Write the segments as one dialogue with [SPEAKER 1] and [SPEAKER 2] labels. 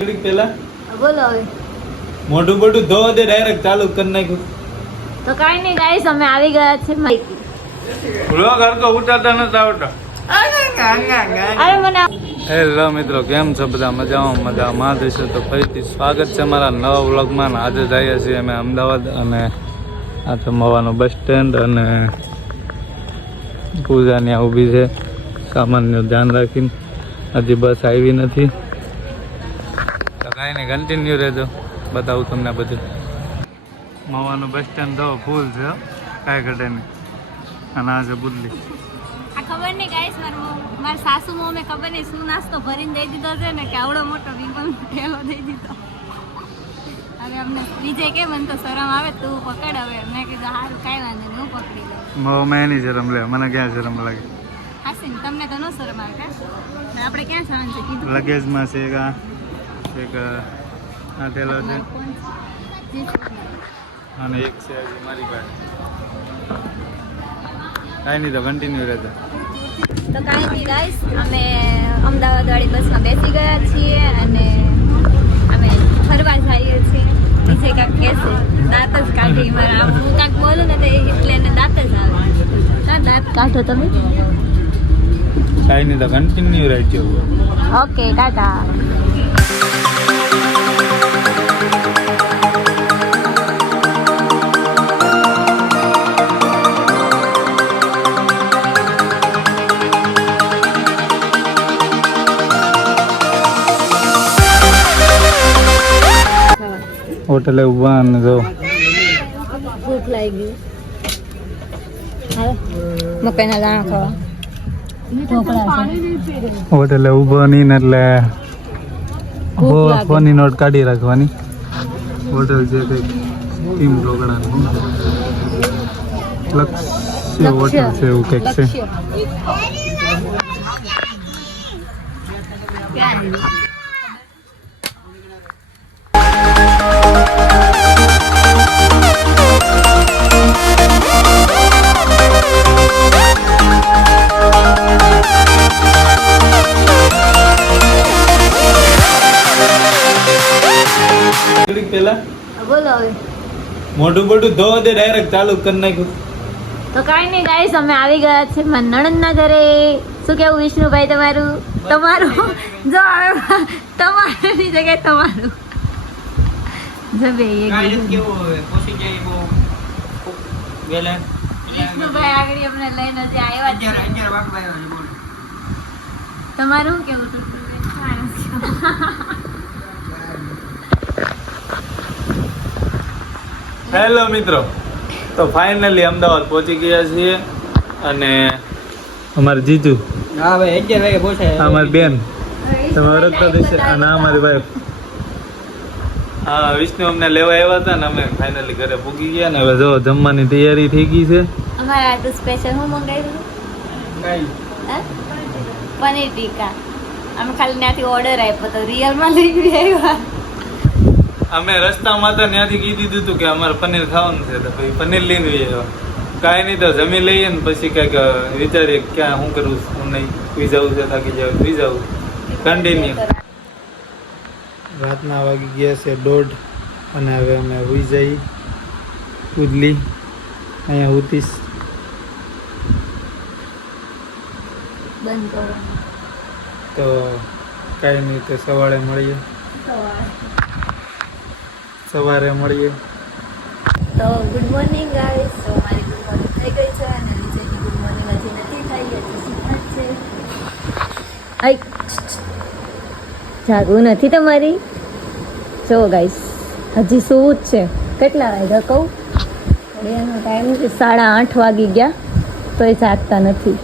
[SPEAKER 1] ઘડીક પહેલા?
[SPEAKER 2] બોલો હવે.
[SPEAKER 1] મોઢું મોઢું ધોવા દે ડાયરેક્ટ ચાલુ કરી નાખ્યું.
[SPEAKER 2] તો કાંઈ નહીં ગાઈસ અમે આવી ગયા છે માઈક
[SPEAKER 1] વ્લોગ હરકો ઉતારતા નતા આવતા.
[SPEAKER 2] અરે મને
[SPEAKER 1] હેલો મિત્રો કેમ છો બધા? મજામાં મજામાં. દેશો તો ફરીથી સ્વાગત છે મારા નવા વ્લોગમાં આજે જઈએ છીએ અમે અમદાવાદ અને આ તો મવાનું બસ સ્ટેન્ડ અને પૂજા ત્યાં ઊભી છે. સામાનનું ધ્યાન રાખીને. હજી બસ આવી નથી. કન્ટિન્યુ રહેજો. બતાવું તમને બધું. મવાનું બસ સ્ટેન્ડ તો ફૂલ છે કાંઈ ઘટે નહીં. અને આ છે બુદલી
[SPEAKER 2] આ ખબર નહીં ગાઈસ મારા મારા સાસુ મમ્મી ખબર નહીં શું નાસ્તો ભરીને દઈ દીધો છે ને કે આવડો મોટો વિમલ થેલો દઈ દીધો. હવે અમને બીજે કે મને તો શરમ આવે તું પકડ હવે. મેં કીધું સારું કાંઈ વાંધો નહીં હું પકડી લઉં.
[SPEAKER 1] મો મેં નહીં શરમ લે. મને ક્યાં શરમ લાગે?
[SPEAKER 2] હાસીન તમને તો ન શરમ આવે આપણે ક્યાં છે? કીધું.
[SPEAKER 1] લગેજમાં છે એક થેલો છે. અને એક છે હજી મારી પાસે. કાંઈ નહીં તો કન્ટિન્યુ રહેતો
[SPEAKER 2] તો કાંઈ નહીં ગાઈસ અમે અમદાવાદ વાળી બસમાં બેસી ગયા છીએ અને અમે ફરવા જઈએ છીએ. બીજે કાંઈક કહેશે. દાંત જ કાઢી મારા. હું કાંઈક બોલું ને તો એટલે એને દાંત જ આવે. દાંત કાઢો તમે.
[SPEAKER 1] કાંઈ નહીં તો કન્ટિન્યુ રહેજો.
[SPEAKER 2] Okay tata.
[SPEAKER 1] હોટલે ઊભા અને જો.
[SPEAKER 2] ભૂખ લાગી ગઈ. હવે મકાઈના દાણા ખાવા.
[SPEAKER 1] હોટલે ઊભો નહીં ને એટલે ફોનની નોટ કાઢી રાખવાની. હોટલ છે કંઈક ટીમ ઢોકળાનું લક્ષ્ય હોટલ છે એવું કંઈક છે. પહેલા
[SPEAKER 2] બોલો હવે
[SPEAKER 1] મોઢું મોઢું ધોવા દે ડાયરેક્ટ ચાલુ કરી નાખ્યું
[SPEAKER 2] તો કાંઈ નહીં ગાઈસ અમે આવી ગયા છે મારા નણંદના ઘરે શું કેવું વિષ્ણુભાઈ તમારું તમારું જો તમારી જગ્યાએ તમારું જબે એક વિષ્ણુભાઈ આગળ અમને લઈને જે આવ્યા છે તમારું શું કેવું ટુકડું
[SPEAKER 1] હેલો મિત્રો. તો ફાઇનલી અમદાવાદ પહોંચી ગયા છીએ અને અમારે જીજુ.
[SPEAKER 3] હા ભાઈ અગિયાર વાગે
[SPEAKER 1] બેન. તમે ઓળખતા અને અમારી વાઈફ. હા વિષ્ણુ અમને લેવા આવ્યા હતા ને અમે ફાઇનલી ઘરે પૂગી ગયા ને હવે જો જમવાની તૈયારી થઈ ગઈ છે.
[SPEAKER 2] અમારા તો સ્પેશિયલ હું મંગાવ્યું? પનીર ટીકા. અમે ખાલી ત્યાંથી ઓર્ડર આપ્યો તો રિયલમાં લઈ ગયા આવ્યા.
[SPEAKER 1] અમે રસ્તામાં હતા ત્યાંથી કીધી દીધું કે અમારે પનીર ખાવાનું છે તો પછી પનીર લઈને જઈએ કાંઈ નહીં તો જમી લઈએ ને પછી કંઈક વિચારીએ ક્યાં શું કરવું શું નહીં. સુઈ જવું છે થાકી જાવ સુઈ જવું કન્ટિન્યુ રાતના વાગી ગયા છે દોઢ અને હવે અમે સુઈ જઈ ઉદલી અહીંયા ઉતીશ તો કાંઈ નહીં તો સવારે મળીએ. સવારે મળીએ.
[SPEAKER 2] તો ગુડ મોર્નિંગ ગાઈસ તો મારી ગુડ મોર્નિંગ થઈ ગઈ છે અને વિજયની ગુડ મોર્નિંગ હજી નથી થઈ, હજી જ છે. આઈ, જાગવું નથી તમારી? જો ગાઈસ હજી સુવું જ છે. કેટલા વાગ્યા કહું? ઘડિયાળનો ટાઈમ સાડા આઠ વાગી ગયા તો એ જાગતા નથી.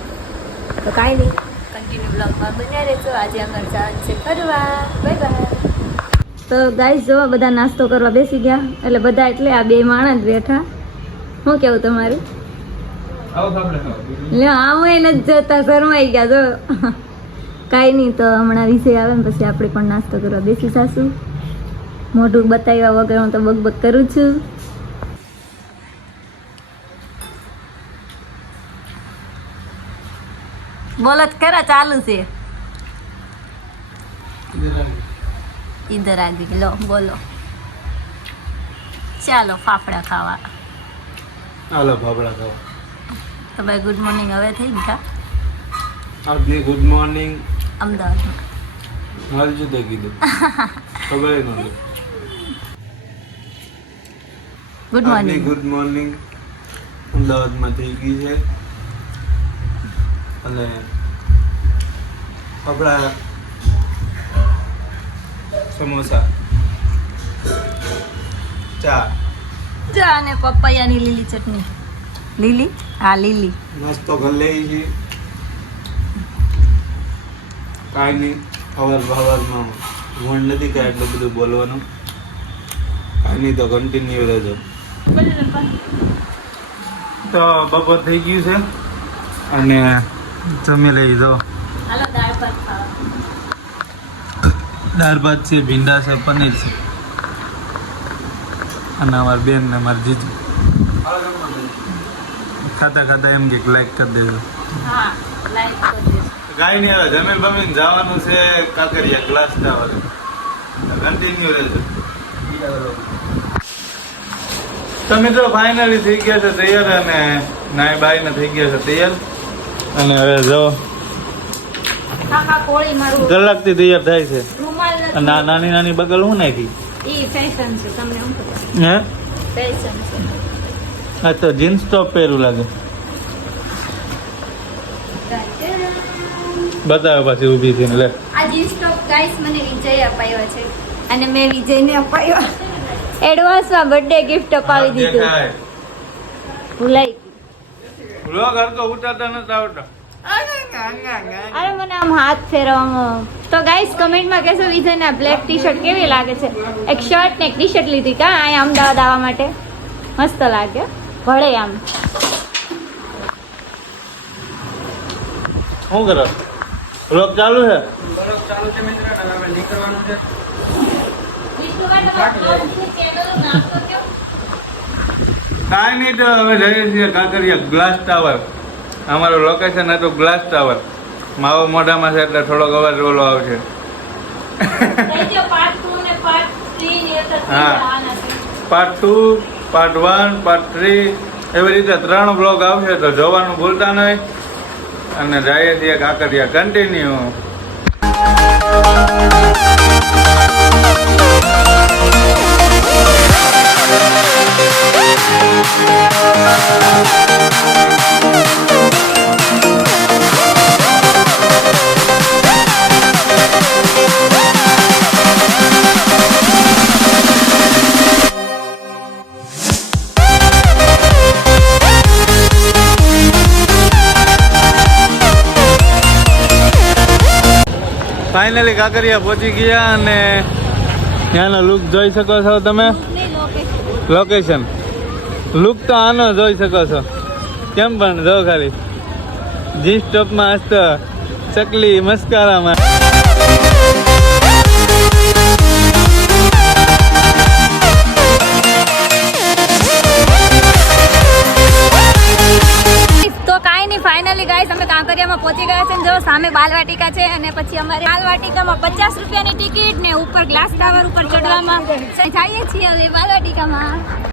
[SPEAKER 2] તો કાંઈ નહીં કન્ટિન્યુ બ્લોગમાં બન્યા રહેજો. આજે અમારે જવાનું છે ફરવા. બાય બાય તો ગાઈસ જો બધા નાસ્તો કરવા બેસી ગયા. એટલે બધા એટલે આ બે માણસ બેઠા. શું કેવું તમારું? લે આવું. એ નથી જતા શરમાઈ ગયા જો. કાંઈ નહીં તો હમણાં વિષય આવે ને પછી આપણે પણ નાસ્તો કરવા બેસી જશું. મોઢું બતાવ્યા વગર હું તો બકબક કરું છું. બોલો ખરા ચાલુ છે. ઈધર આવી લો બોલો. ચાલો ફાફડા ખાવા.
[SPEAKER 1] હાલો ફાફડા ખાવા.
[SPEAKER 2] તો ભાઈ ગુડ મોર્નિંગ હવે થઈ ગયા
[SPEAKER 1] આપની ગુડ મોર્નિંગ
[SPEAKER 2] અમદાવાદમાં.
[SPEAKER 1] હાલ જુદા કીધું. ખબર ન
[SPEAKER 2] ગુડ મોર્નિંગ
[SPEAKER 1] ગુડ મોર્નિંગ અમદાવાદમાં થઈ ગઈ છે. અને આપણા સમોસા. ચા.
[SPEAKER 2] ચા અને પપૈયાની લીલી ચટણી. લીલી? હા લીલી.
[SPEAKER 1] નાસ્તો ઘર લઈ છે. કાંઈ નહીં અવાર ભવારમાં વણ નથી કાંઈ એટલું બધું બોલવાનું. કાંઈ નહીં તો કન્ટિન્યુ રહેજો. તો બપોર થઈ ગયું છે. અને જમી લઈ દો
[SPEAKER 2] હાલો દાળ ભાત ખાવા.
[SPEAKER 1] દાળ ભાત છે ભીંડા છે પનીર છે. અને અમારી બેન ને અમારી જીજુ. ખાતા ખાતા એમ કે લાઈક કરી દેજો.
[SPEAKER 2] હા લાઈક કરી દેજો.
[SPEAKER 1] કાંઈ નહીં હવે જમીન બમીન જવાનું છે કાકરિયા ક્લાસ ટાવર કન્ટિન્યુ રહેજો. તો મિત્રો ફાઇનલી થઈ ગયા છે તૈયાર અને નાય બાઈ ને થઈ ગયા છે તૈયાર. અને હવે જો કલાકથી તૈયાર થાય છે. આ નાની નાની બગલ હું નાખી?
[SPEAKER 2] ફેશન છે તમને
[SPEAKER 1] હે?
[SPEAKER 2] ફેશન છે.
[SPEAKER 1] આ તો જીન્સ ટોપ પહેરું લાગે. બતાવે પાછી ઊભી થઈને લે.
[SPEAKER 2] આ જીન્સ ટોપ ગાઈસ મને વિજય અપાયો છે. અને મેં વિજયને અપાયો. એડવાન્સમાં બર્થડે ગિફ્ટ અપાવી દીધું. ભૂલાઈ
[SPEAKER 1] વ્લોગ હરકો ઉતારતા નથી આવડતા
[SPEAKER 2] અરે મને આમ હાથ ફેરવામાં તો ગાઈસ કમેન્ટમાં કહેશો વિજયને બ્લેક ટી શર્ટ કેવી લાગે છે? એક શર્ટ ને એક ટી શર્ટ લીધી કા? અહીંયા અમદાવાદ આવવા માટે? મસ્ત લાગે. ભળે આમ.
[SPEAKER 1] શું કરો? બ્લોક ચાલુ છે?
[SPEAKER 3] બ્લોક ચાલુ છે મિત્ર હવે નીકળવાનું છે.
[SPEAKER 1] કાંઈ નહીં તો હવે જઈએ છીએ કાંકરિયા ગ્લાસ ટાવર અમારું લોકેશન હતું ગ્લાસ ટાવર માવો મોઢામાં છે એટલે થોડોક અવાજ ઓલો આવશે. હા. Part two part one part three એવી રીતે ત્રણ બ્લોગ આવશે તો જોવાનું ભૂલતા નહીં. અને જઈએ છીએ કાંકરિયા કન્ટિન્યુ ફાઇનલી કાંકરિયા પહોંચી ગયા અને ત્યાંનો લુક જોઈ શકો છો તમે. લોકેશન લુક તો આનો જોઈ શકો છો. કેમ પણ જો ખાલી. જી સ્ટોપમાં હસ્ત ચકલી મસ્કારામાં.
[SPEAKER 2] સામે બાલવાટિકા છે અને પછી અમારે બાલવાટિકામાં પચાસ રૂપિયાની ટિકિટ ને ઉપર ગ્લાસ ટાવર ઉપર ચડવામાં જઈએ છીએ હવે બાલવાટિકામાં.